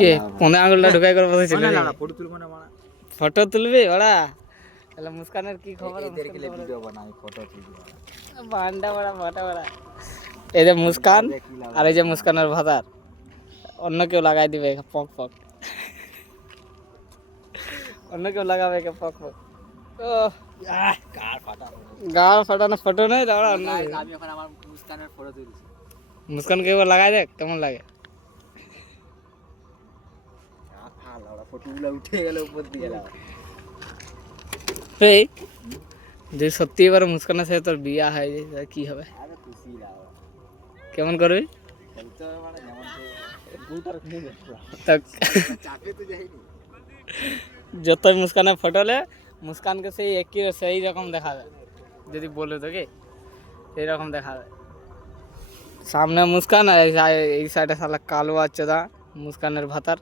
কে কোনে আঙুলটা ঢুকাই করে বসেছিল ফটো তুলবো না মারা। ফটো তুলবি ওরা? তাহলে মুস্কানের কি খবর? এদেরকে ভিডিও বানাই, ফটো তুলবো। বান্ডা বড়া ফাটা বড়া। এই যে মুস্কান আর এই যে মুস্কানের ভাতার, অন্য কেউ লাগাই দিবে পক পক, অন্য কেউ লাগাবে পক পক। ও গাল ফাটানো ফটো নেই দাঁড়া। আমি এখন আমার মুস্কানের ফটো তুলছি। মুস্কানকে এবার লাগাই দেখ কেমন লাগে। ফটোগুলো উঠে গেল উপর দিকে। এই যদি সত্যি এবার মুস্কানের সাথে তোর বিয়া হয় যায় তাহলে কি হবে? কেমন করবি? যতই মুস্কানের ফটো লে মুস্কানকে সেই একই সেই রকম দেখা যায়। যদি বলে তোকে সেই রকম দেখা যায়। সামনে মুস্কান আর এই সাইডে শালা কালো আছে দা মুস্কানের ভাতার।